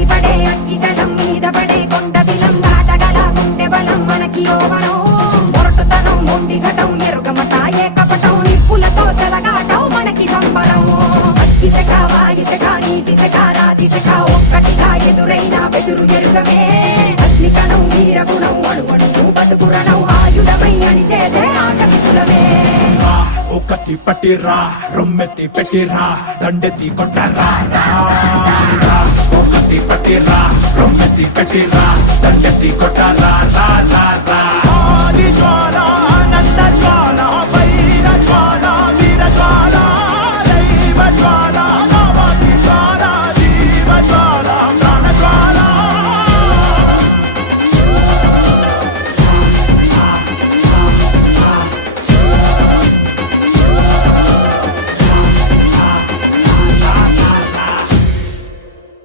ఎగిసిపడే అగ్గి జలం మీద పడే కొండ దిలం దాటగల గుండె బలం మనకి ఓవరం మొరటుతనం మొండి ఘటం ఎరుగమట ఏకపటం నిప్పులతో చెలగాటం మనకి సంబరం అగ్గిసెక వాయుసెక నీటిసెక రాతిసెక ఒక్కటిగా ఎదురైన బెదురు ఎరుగమే అగ్నికణం వీరగుణం అణువణువు బతుకురణం ఆయుధమై అని చేసే ఆటవికులమే ఒకటి పట్టిరా రొమ్మెత్తి పెట్టిరా దండెత్తి కొట్టరా ఒకటి పట్టిరా రొమ్మెత్తి పెట్టిరా దండెత్తి కొట్టరా